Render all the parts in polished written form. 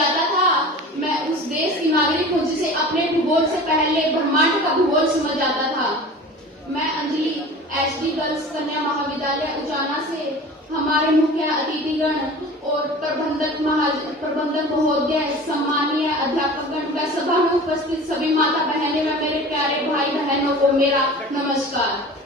जाता था, मैं उस देश की नागरिक हूँ जिसे अपने भूगोल से पहले ब्रह्मांड का भूगोल समझ आता था। मैं अंजलि एचडी गर्ल्स कन्या महाविद्यालय उचाना से हमारे मुख्य अतिथिगण और प्रबंधक महोदय, सम्मानीय अध्यापकगण व सभा में उपस्थित सभी माता बहनें व मेरे प्यारे भाई बहनों को मेरा नमस्कार।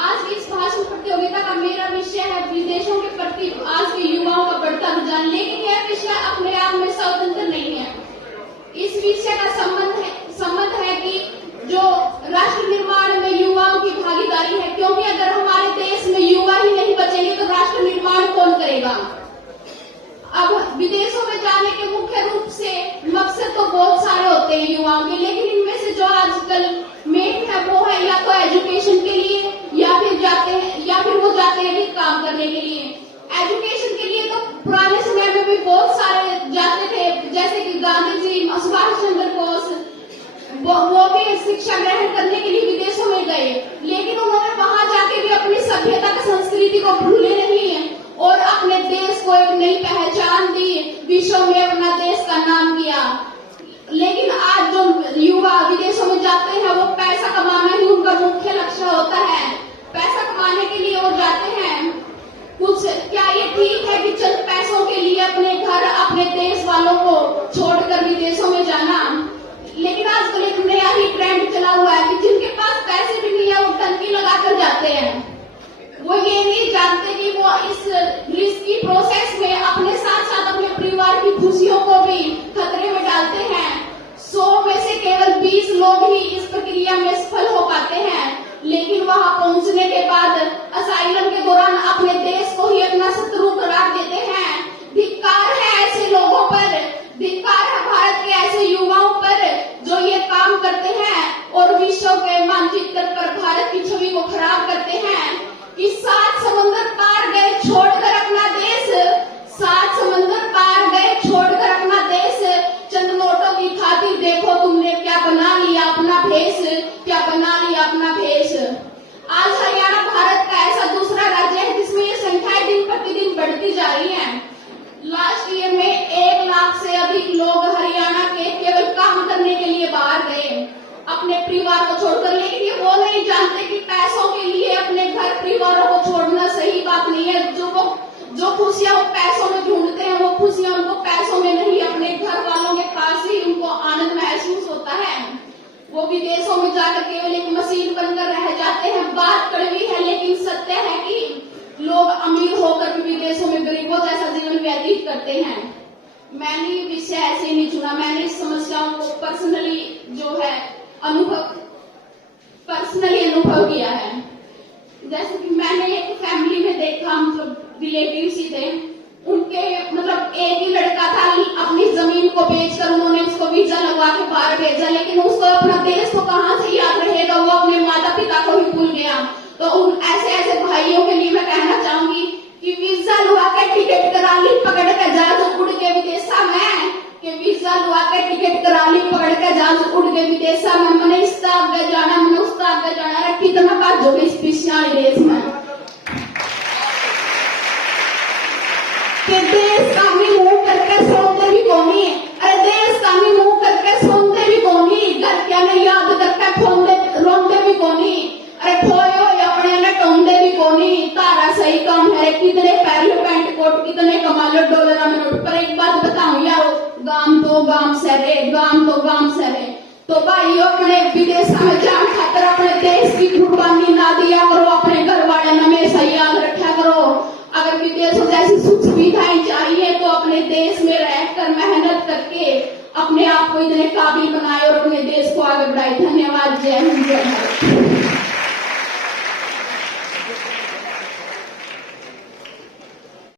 आज इस भाषण प्रतियोगिता का मेरा विषय है विदेशों के प्रति आज के युवाओं का बढ़ता रुझान, लेकिन यह विषय अपने आप में स्वतंत्र नहीं है। इस विषय का संबंध है कि जो राष्ट्र निर्माण में युवाओं की भागीदारी है, क्योंकि अगर हमारे देश में युवा ही नहीं बचेंगे तो राष्ट्र निर्माण कौन करेगा। अब विदेशों में जाने के मुख्य रूप से मकसद तो बहुत सारे होते हैं युवाओं के, लेकिन इनमें से जो आजकल मेन है वो है या तो एजुकेशन के लिए या फिर वो जाते हैं भी काम करने के लिए। एजुकेशन के लिए तो पुराने समय में भी बहुत सारे जाते थे, जैसे कि गांधी जी, सुभाष चंद्र बोस, वो भी शिक्षा ग्रहण करने के लिए विदेशों में गए, लेकिन उन्होंने वहां जाके भी अपनी सभ्यता की संस्कृति को भूले नहीं है और अपने देश को एक नई पहचान दी, विश्व में अपना देश का नाम किया। लेकिन आज जो युवा विदेशों में जाते हैं वो पैसा कमाना ही उनका मुख्य लक्ष्य होता है। पैसा कमाने के लिए वो जाते हैं। कुछ क्या ये ठीक है कि चंद पैसों के लिए अपने घर, अपने देश वालों को छोड़कर विदेशों में जाना। लेकिन आजकल एक नया ही ट्रेंड चला हुआ है कि जिनके पास पैसे भी नहीं है वो टंकी लगाकर जाते हैं। वो ये नहीं जानते कि वो इस रिस्की प्रोसेस में अपने साथ साथ अपने परिवार की खुशियों को भी खतरे में डालते हैं। 100 में से केवल 20 लोग ही इस प्रक्रिया में सफल हो पाते हैं, लेकिन वहां पहुंचने के बाद असाइलम के दौरान अपने देश को ही अपना शत्रु करार देते हैं। धिक्कार है ऐसे लोगों पर, धिक्कार है भारत के ऐसे युवाओं पर जो ये काम करते हैं और विश्व के मानचित्र पर भारत की छवि को खराब करते हैं। कि 7 समुद्र पार गए छोड़कर अपना देश, 7 समुद्र पार गए छोड़कर अपना देश, चंद नोटों की खातिर देखो तुमने क्या बना लिया अपना भेष, क्या बना लिया अपना भेष। आज हरियाणा भारत का ऐसा दूसरा राज्य है जिसमें ये संख्याएं दिन प्रतिदिन बढ़ती जा रही हैं। लास्ट ईयर में 1 लाख से अधिक लोग हरियाणा के केवल काम करने के लिए बाहर गए अपने परिवार को छोड़कर, लेकिन ये वो नहीं जानते कि पैसों के लिए अपने घर परिवारों को छोड़ना सही बात नहीं है। जो खुशियां वो पैसों में ढूंढते हैं वो खुशियां उनको पैसों में नहीं, अपने घर वालों के पास ही उनको आनंद महसूस होता है। वो विदेशों में जाकर केवल एक मशीन बनकर रह जाते हैं। बात कड़वी है लेकिन सत्य है कि लोग अमीर होकर भी विदेशों में गरीबों जैसा जीवन व्यतीत करते हैं। मैंने विषय ऐसे नहीं चुना, मैंने इस समस्याओं को पर्सनली अनुभव किया है। जैसे कि मैंने एक फैमिली में देखा, मतलब रिलेटिव्स ही थे, उनके मतलब एक ही लड़का था, अपनी जमीन को बेचकर उन्होंने उसको वीजा लगवा के बाहर भेजा, लेकिन उसको अपना देश तो कहाँ से याद रहेगा, वो अपने माता पिता को ही भूल गया। तो उन ऐसे भाइयों के लिए मैं कहना चाहूंगी कि वीजा लगा के टिकट करा ली, पकड़ के जहाज उड़ के विदेशा में, कि वीजा लगा के टिकट करा ली, पकड़ के जहाज उड़ के विदेशा में, मैंने इस आगे जाना, मैंने उस आगे जाना, अरे कितना भाजोगे इस पिछाड़ी देश में। कि देश का भी मुंह करके सोते भी कौनी, अरे देश का भी मुंह करके सोते भी कौनी, घर क्या ने याद करके खोंदे रोंदे भी कौनी, अरे खोए हो अपने ने टोंदे भी कौनी। तारा सही काम है, कितने पैर पैंट कोट, कितने कमाल डॉलर में नोट। पर एक बात बताऊं यारो, गांव तो गांव सहरे, गांव तो गांव सहरे। तो भाइयों अपने विदेश में जान खातर अपने देश की कुर्बानी ना दिया करो, अपने घर वाले हमेशा याद रखा करो। अगर विदेशों जैसी सुख सुविधाएं चाहिए तो अपने देश में रहकर मेहनत करके अपने आप को इतने काबिल बनाए और अपने देश को आगे बढ़ाए। धन्यवाद। जय हिंद, जय भारत।